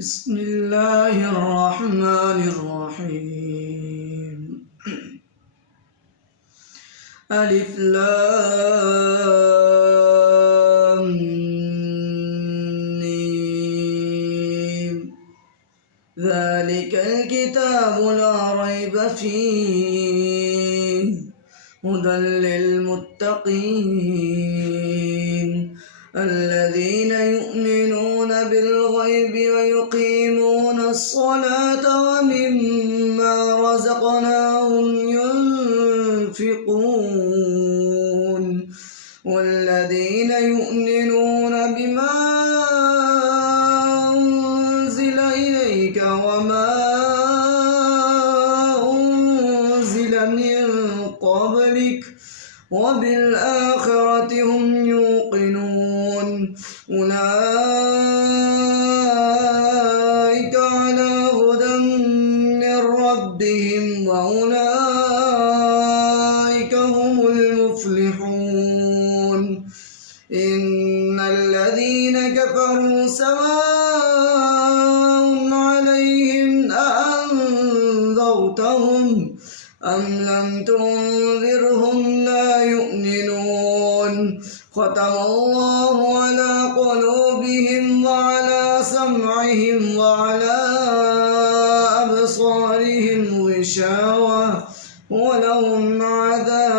بسم الله الرحمن الرحيم. ألف لام ميم. ذلك الكتاب لا ريب فيه هدى للمتقين الذين يؤمنون بالغيب ويقيمون الصلاة ومما رزقناهم ينفقون والذين يؤمنون بما أنزل إليك وما أنزل من قبلك وبالآخرة هم يوقنون أولئك على هدى من ربهم وأولئك هم المفلحون. إن الذين كفروا سواء عليهم أأنذرتهم أم لم تنذرهم لا يؤمنون. ختم الله على قلوبهم وعلى سمعهم وعلى أبصارهم غشاوة ولهم عذاب